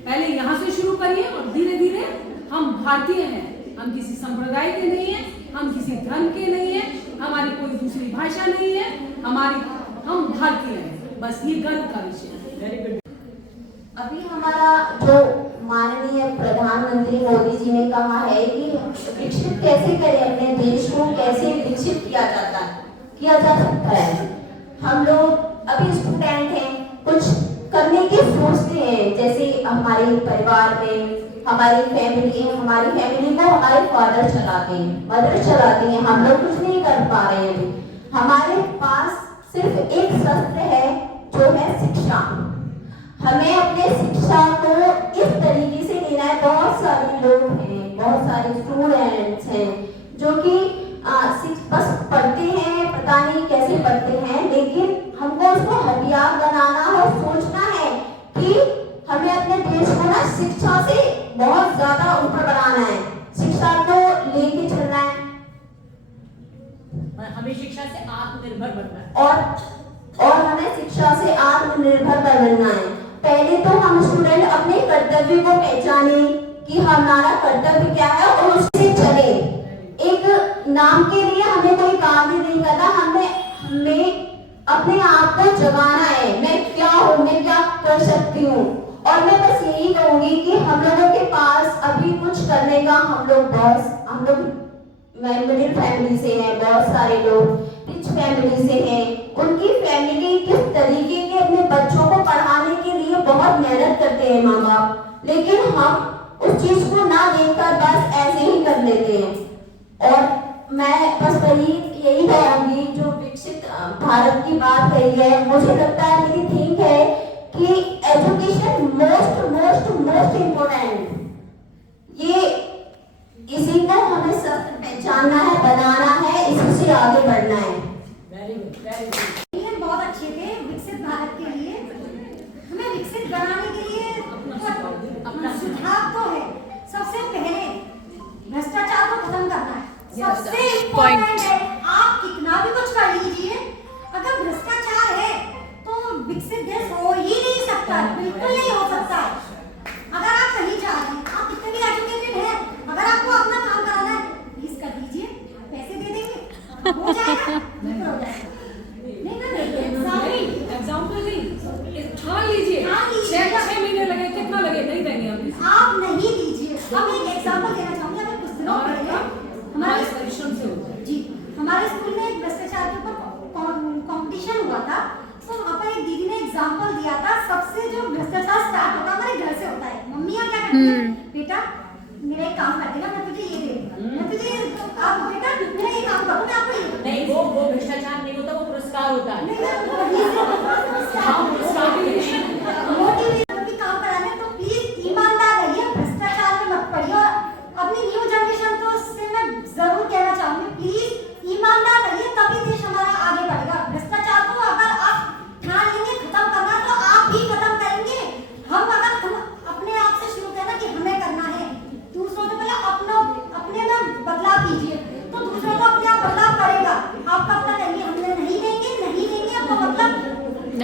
पहले यहाँ से शुरू करिए और धीरे धीरे हम भारतीय हैं, हम किसी संप्रदाय के नहीं है, हम किसी धर्म के नहीं है, हमारी कोई दूसरी भाषा नहीं है, हम भारतीय हैं, बस ये गर्व का विषय है। Very good. अभी हमारा जो माननीय प्रधानमंत्री मोदी जी ने कहा है कि विकसित कैसे करें, अपने देश को कैसे विकसित किया जा सकता है। हम लोग अभी स्टूडेंट हैं, कुछ करने की सोचते हैं, जैसे हमारे परिवार में हमारी फैमिली को हमारे फादर चलाते हैं, मदर चलाते हैं, हम लोग कुछ नहीं कर पा रहे हैं। अभी हमारे पास सिर्फ एक शस्त्र है जो है शिक्षा। हमें अपने शिक्षा को इस तरीके से लेना है। बहुत सारे लोग हैं, बहुत सारे स्टूडेंट्स हैं जो कि बस पढ़ते हैं, पता नहीं कैसे पढ़ते हैं, लेकिन हमको उसको हथियार बनाना और सोचना है कि हमें अपने देश को ना शिक्षा से बहुत ज्यादा ऊपर बनाना है, शिक्षा को लेके चलना है, हमें शिक्षा से आत्मनिर्भर बनना है और हमें शिक्षा से आत्मनिर्भर बनना है। पहले तो हम स्टूडेंट अपने कर्तव्य को पहचाने कि हमारा कर्तव्य क्या है और उससे चले। एक नाम के लिए हमें कोई काम नहीं करना, हमें अपने आप को जगाना है, मैं क्या हूँ, मैं क्या कर सकती हूँ। और मैं बस यही कहूंगी कि हम लोगों के पास अभी कुछ करने का, हम लोग मिडिल फैमिली से हैं, बहुत सारे लोग रिच फैमिली से हैं, उनकी फैमिली किस तरीके के अपने बच्चों को पढ़ाने के लिए बहुत मेहनत करते हैं माँ बाप, लेकिन हम उस चीज को ना देखकर बस ऐसे ही कर लेते हैं। और मैं बस यही कहूंगी, जो विकसित भारत की बात कही है, मुझे लगता है, मेरी थिंक है कि एजुकेशन मोस्ट इम्पोर्टेंट, ये इसी को हमें सब पहचानना है, बनाना है, इसी से आगे बढ़ना है। Very good, very good. बहुत अच्छे थे विकसित भारत के लिए। हमें विकसित बनाने के लिए अपना सुझाव तो है, सबसे पहले भ्रष्टाचार को खत्म करना है, सबसे इम्पोर्टेंट है। आप कितना भी कुछ कर लीजिए, अगर भ्रष्टाचार है तो विकसित देश हो ही नहीं सकता, बिल्कुल नहीं हो सकता। अगर आप कहीं जा रहे हैं, आप कितने भी एजुकेटेड हैं, अगर आपको अपना काम कराना है, प्लीज कर दीजिए, पैसे दे देंगे, हो जाएगा, बिल्कुल हो जाएगा। नहीं ना, एग्जाम्पल नहीं, ठान लीजिए, 6 महीने लगे, कितना लगे, नहीं देंगे हम। आप नहीं दीजिए। हम एक एग्जाम्पल देना चाहूंगी। हमें कुछ दिनों पहले हमारे परिश्रम से होता है जी, हमारे स्कूल में एक भ्रष्टाचार के ऊपर कंपटीशन हुआ था, तो वहाँ पर एक दीदी ने एग्जाम्पल दिया था, सबसे जो भ्रष्टाचार स्टार्ट होता है हमारे घर से होता है। मम्मियाँ क्या करती हैं, बेटा मेरा एक काम कर देगा, मैं तुझे ये दे दूंगा, मैं तुझे आप बेटा मेरा ये काम करो, मैं आपको ये दूंगा। नहीं, वो भ्रष्टाचार नहीं होता, वो पुरस्कार होता है। मोटिवेशन भी काम कराने, तो प्लीज ईमानदार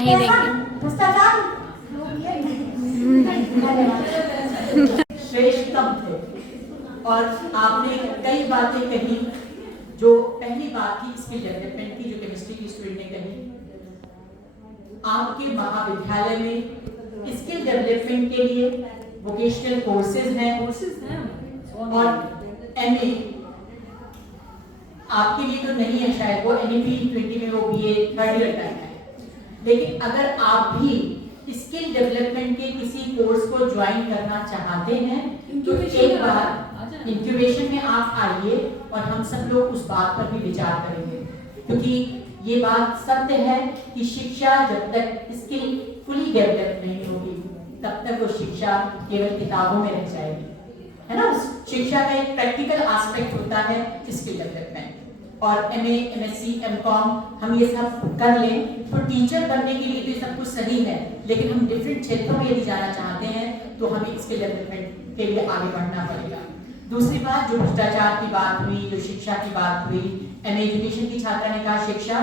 नहीं ऐसा देंगे। भ्रष्टाचार लोग ये नहीं धन्यवाद। श्रेष्ठतम थे और आपने कई बातें कही। जो पहली बात की स्किल डेवलपमेंट की, जो केमिस्ट्री की स्टूडेंट ने कही, आपके महाविद्यालय में स्किल डेवलपमेंट के लिए वोकेशनल कोर्सेज हैं और एमए आपके लिए तो नहीं है शायद, वो NEP 20 में वो BA 3rd ईयर टाइम है, लेकिन अगर आप भी स्किल डेवलपमेंट के किसी कोर्स को ज्वाइन करना चाहते हैं तो एक बार इंक्यूबेशन में आप आइए और हम सब लोग उस बात पर भी विचार करेंगे, क्योंकि ये बात सत्य है कि शिक्षा जब तक स्किल फुली डेवलप नहीं होगी तब तक वो शिक्षा केवल किताबों में रह जाएगी, है ना। उस शिक्षा का एक प्रैक्टिकल एस्पेक्ट होता है स्किल डेवलपमेंट। और MA, MSc, MCom हम ये सब कर लें तो टीचर बनने के लिए तो ये सब कुछ सही है, लेकिन हम डिफरेंट क्षेत्रों में यदि जाना चाहते हैं तो हमें स्किल डेवलपमेंट के लिए आगे बढ़ना पड़ेगा। दूसरी बात, जो भ्रष्टाचार की बात हुई, जो शिक्षा की बात हुई, MA एजुकेशन की छात्रा ने कहा शिक्षा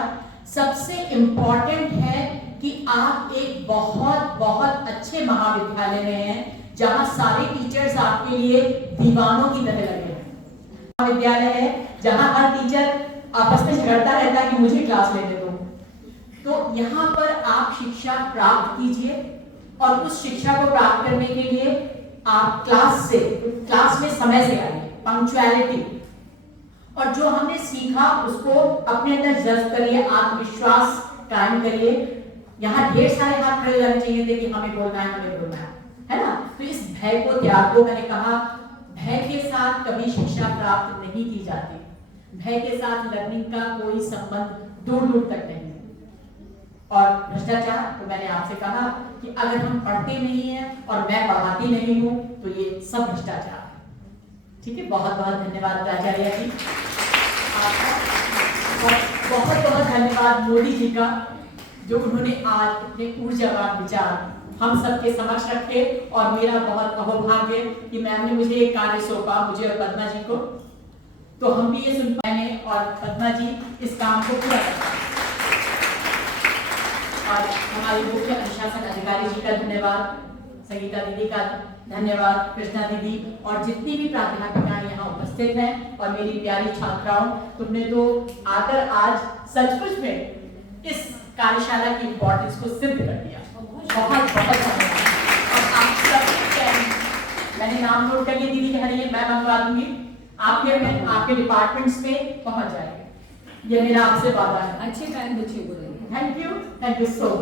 सबसे इम्पोर्टेंट है कि आप एक बहुत बहुत अच्छे महाविद्यालय में हैं जहां सारे टीचर्स आपके लिए दीवानों की तरह लगे हैं। महाविद्यालय है जहां हर टीचर आपस में झगड़ता रहता है कि मुझे क्लास लेने दो। तो यहाँ पर आप शिक्षा प्राप्त कीजिए और उस शिक्षा को प्राप्त करने के लिए आप क्लास में समय से आइए, पंक्चुअलिटी, और जो हमने सीखा उसको अपने अंदर जज्ब करिए, आत्मविश्वास कायम करिए। यहाँ ढेर सारे हाथ खड़े जाने चाहिए थे कि हमें बोलना है ना। तो इस भय को त्याग दो। मैंने कहा भय के साथ कभी शिक्षा प्राप्त नहीं की जाती, भय के साथ लर्निंग का कोई संबंध दूर दूर तक नहीं है। और भ्रष्टाचार, तो मैंने आपसे कहा कि अगर हम पढ़ते नहीं हैं और मैं पढ़ाती नहीं हूं तो ये सब भ्रष्टाचार है। ठीक है, बहुत बहुत धन्यवाद प्राचार्य जी आपका, और बहुत बहुत धन्यवाद मोदी जी का, जो उन्होंने आज अपने ऊर्जावान विचार हम सबके समक्ष रखे। और मेरा बहुत अहोभाग्य कि मैम ने मुझे एक कार्य सौंपा, मुझे और पद्मा जी को, तो हम भी ये सुन पाए और पद्मा जी इस काम को पूरा कर पाए। और हमारे मुख्य अनुशासन अधिकारी जी का धन्यवाद, संगीता दीदी का धन्यवाद, कृष्णा दीदी और जितनी भी प्राध्यापिकाएं यहाँ उपस्थित हैं और मेरी प्यारी छात्राओं, तुमने तो आकर आज सचमुच में इस कार्यशाला की इम्पोर्टेंस को सिद्ध कर दिया। बहुत बहुत धन्यवाद। और आप सब, मैंने नाम नोट कर लिया, दीदी कह रही है मैं मंगवा दूंगी, आपके डिपार्टमेंट्स में पहुंच जाएगा, ये मेरा आपसे वादा है। अच्छे टाइम बच्चे को थैंक यू सो मच।